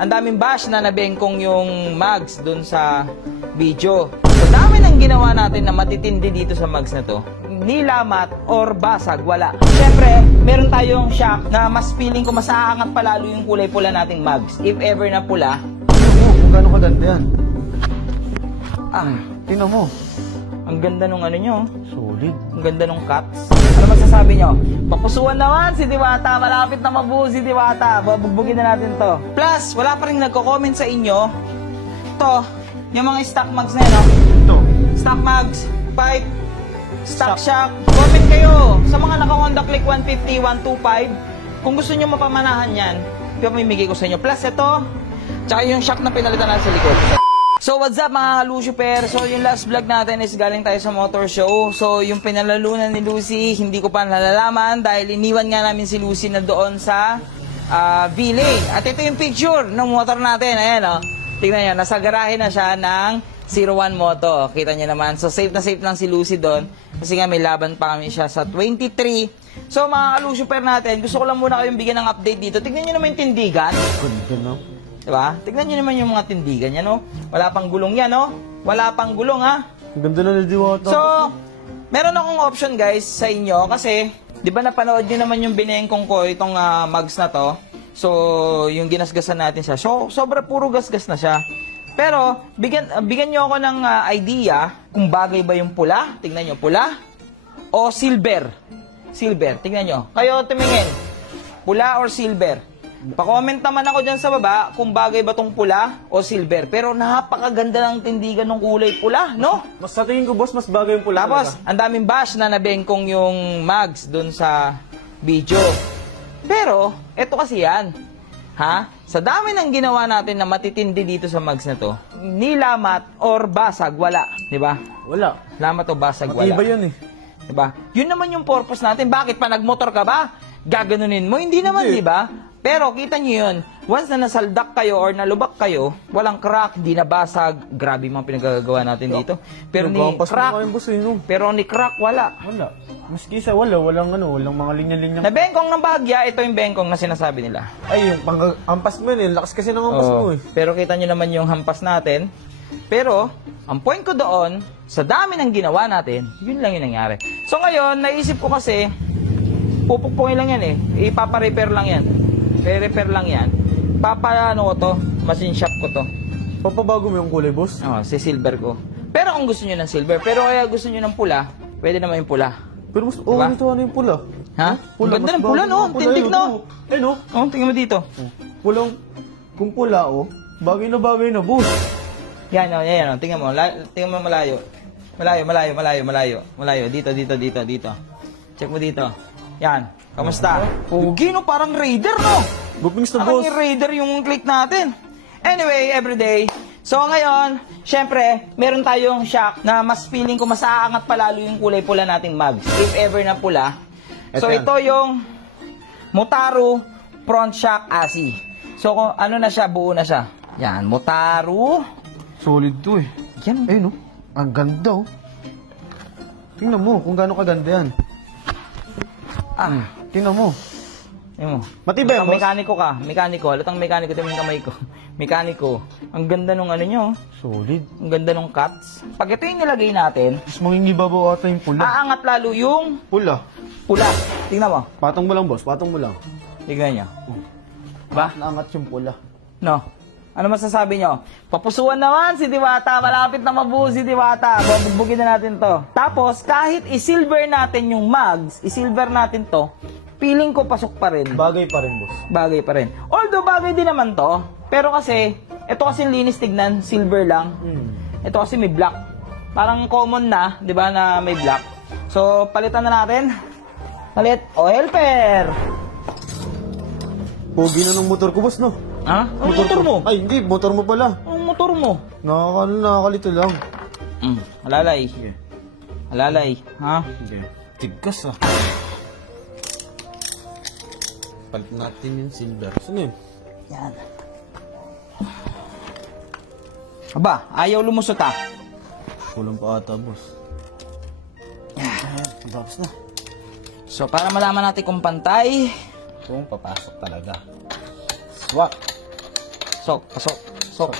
ang daming bash na nabengkong yung mags dun sa video. So, dami nang ginawa natin na matitindi dito sa mags na to. Nilamat or basag, wala. Siyempre, meron tayong shock na mas feeling ko mas aangat palalo yung kulay pula nating mags. If ever na pula. Kung gano'ng kaganda yan. Tingnan mo. Ang ganda nung ano nyo. Solid. Ang ganda nung cuts. Ano magsasabi nyo? Papusuan naman si Diwata. Malapit na mabuo si Diwata. Babugbugin na natin to. Plus, wala pa rin nagko-comment sa inyo. To, yung mga stock mags na yan, no? Ito. Stock mags, pipe, stock shock. Comment kayo sa mga naka-Honda Click 150, 125. Kung gusto nyo mapamanahan yan, pamimigay ko sa inyo. Plus, ito, tsaka yung shock na pinalitan natin sa likod. So what's up mga Lucifer? So yung last vlog natin is galing tayo sa motor show. So yung pinalalunan ni Lucy, hindi ko pa nalalaman dahil iniwan nga namin si Lucy na doon sa V-Lane. At ito yung picture ng motor natin. Ayan o. Tingnan nyo, nasa garahe na siya ng 01 Moto. Kita nyo naman. So safe na safe lang si Lucy doon. Kasi nga may laban pa kami siya sa 23. So mga Lucifer natin, gusto ko lang muna kayong bigyan ng update dito. Tingnan nyo naman yung tindigan. Ganda na. Diba? Tignan nyo naman yung mga tindigan yan, no? Wala pang gulong yan, no? Wala pang gulong, ha? Ang ganda na Diwata. So, meron akong option, guys, sa inyo. Kasi, di ba napanood nyo naman yung binengkong ko, itong mags na to? So, yung ginasgasan natin siya. So, sobra puro gasgas na siya. Pero, bigyan nyo ako ng idea kung bagay ba yung pula. Tignan nyo, pula o silver. Silver, tignan nyo. Kayo tumingin. Pula or silver? Pa-comment naman ako dyan sa baba kung bagay ba tong pula o silver. Pero napakaganda ng tindigan ng kulay pula, no? Mas sa tingin ko, boss, mas bagay yung pula. Tapos, ang daming bash na nabengkong yung mags dun sa video. Pero, eto kasi yan. Ha? Sa dami ng ginawa natin na matitindi dito sa mags na to, nilamat or basag, wala. Diba? Wala. Lamat o basag, wala. Matibay yun eh. Diba? Yun naman yung purpose natin. Bakit pa nagmotor ka ba? Gaganunin mo? Hindi naman, diba? Pero kita nyo yun, once na nasaldak kayo or nalubak kayo, walang crack, di nabasag, grabe mga pinagagawa natin dito. Pero ni crack, pero ni crack, wala. Wala. Maski sa walang mga linya-linya. Na bengkong ng bahagya, ito yung bengkong na sinasabi nila. Ay, yung hampas mo yun, lakas kasi ng hampas mo eh. Pero kita nyo naman yung hampas natin. Pero, ang point ko doon, sa dami ng ginawa natin, yun lang yung nangyari. So ngayon, naisip ko kasi, pupukpungin lang yan eh. Ipapa-repair lang yan. Re-repair lang yan. Ano ko to? Machine shop ko to. Papabago mo yung kulay, boss? Oo, si silver ko. Pero kung gusto nyo ng silver, pero kaya gusto nyo ng pula, pwede naman yung pula. Pero mas, diba? ito ano yung pula? Ha? Pula, ganda ng pula, no? Tindig, no? Eh, no? Oo, tingnan mo dito. Pulang, kung pula, bagay na, boss. Yan, yan, tingnan mo. Tingnan mo malayo. Malayo. Dito. Check mo dito. Yan. Kamusta? Pugi, no? Parang Raider, no? Gupings na, boss. Parang yung Raider yung click natin. Anyway, everyday. So, ngayon, syempre, meron tayong shock na mas feeling ko mas aangat palalo yung kulay pula nating mags. If ever na pula. So, ito yung Motaro front shock ASI. So, ano na siya, buo na siya. Yan, Motaro. Solid to eh. Yan. Eh, no? Ang ganda, oh. Tingnan mo kung gaano kaganda yan. Tingnan mo. Matibay ang boss? Mekaniko. Latang mekaniko, ito yung kamay ko. Mekaniko. Ang ganda nung ano nyo. Solid. Ang ganda nung cuts. Pag ito yung nilagay natin, mas mangingibabaw ata yung pula. aangat lalo yung Pula. Tingnan mo. Patong mo lang, boss. Patong mo lang. Tingnan nyo. Ba? Naangat yung pula. No. Ano masasabi nyo? Papusuan naman si Diwata. Malapit na mabuo si Diwata. Babugbugin na natin to. Tapos, kahit isilver natin yung mags, isilver natin to, feeling ko pasok pa rin. Bagay pa rin, boss. Bagay pa rin. Although, bagay din naman to. Pero kasi, ito kasi linis tignan, silver lang. Ito kasi may black. Parang common na, di ba, na may black. So, palitan na natin. Palit. O, helper! Pogi na ng motor ko, boss, no? Ha? Ang motor mo? Ay, hindi. Motor mo pala. Ang motor mo? Nakakalito lang. Alalay. Sige. Alalay. Ha? Sige. Tigkas, ah. Palit natin yung silver. Saan yun? Yan. Aba, ayaw lumusot ah. Kulang pa ata, boss. Tapos na. So, para malaman natin kung pantay, Kung papasok talaga. Swak. so Pasok.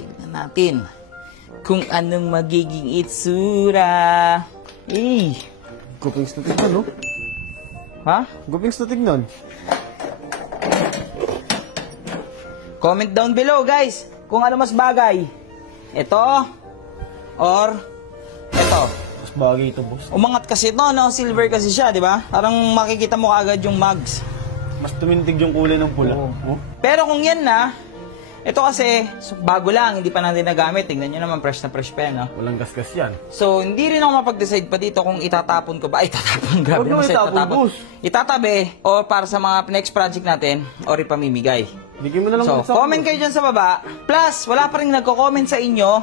Tignan natin kung anong magiging itsura. Gupings na tignan, no? Ha? Gupings na tignan. Comment down below, guys, kung ano mas bagay. Ito or ito. Mas bagay ito, boss. Umangat kasi ito, no? Silver kasi siya, di ba? Parang makikita mo kaagad yung mugs. Mas tumintig yung kulay ng pula. Oh. Pero kung yan na, ito kasi bago lang, hindi pa natin nagamit. Tingnan nyo naman, fresh na fresh pa yan, no? Walang gasgas yan. So, hindi rin ako mapag-decide pa dito kung itatapon ko ba. Ay, itatapon, grabe Huwag naman mo sa itapon, boss. Itatabi, o para sa mga next project natin, o ipamimigay. Bigyan mo na lang So, ulit sa comment kayo dyan sa baba. Plus, wala pa rin nagko-comment sa inyo.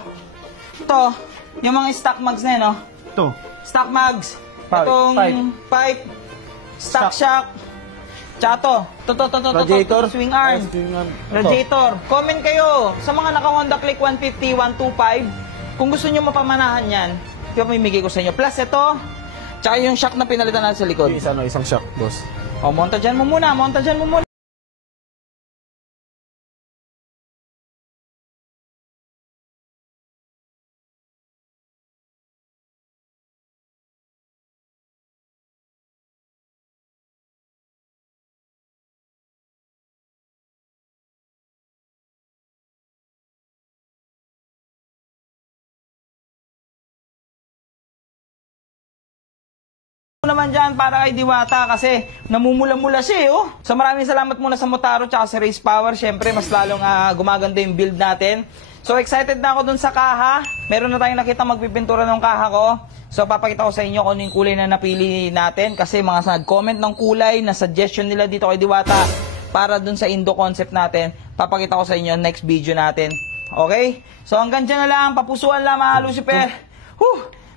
Ito, yung mga stock mugs na yun, no? Ito. Stock mugs. Pipe. Itong pipe. Stock shock. Tsaka Radiator. swing arm. Radiator. Comment kayo sa mga naka Honda Click 150, 125. Kung gusto nyo mapamanahan yan, pamimigay ko sa inyo. Plus ito, tsaka yung shock na pinalitan natin sa likod. Isang shock, boss. O, monta dyan mo muna. Naman dyan para kay Diwata kasi namumula-mula siya eh, oh. So maraming salamat muna sa Motaro tsaka sa Race Power. Syempre mas lalong gumaganda yung build natin. So excited na ako dun sa kaha. Meron na tayong nakita magpipintura ng kaha ko. So papakita ko sa inyo kung ano yung kulay na napili natin kasi mga nag-comment ng kulay na suggestion nila dito kay Diwata para dun sa Indo concept natin. Papakita ko sa inyo next video natin. Okay? So hanggang dyan na lang. Papusuan lang mga Lucifer.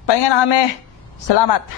Pahinga na kami. Salamat.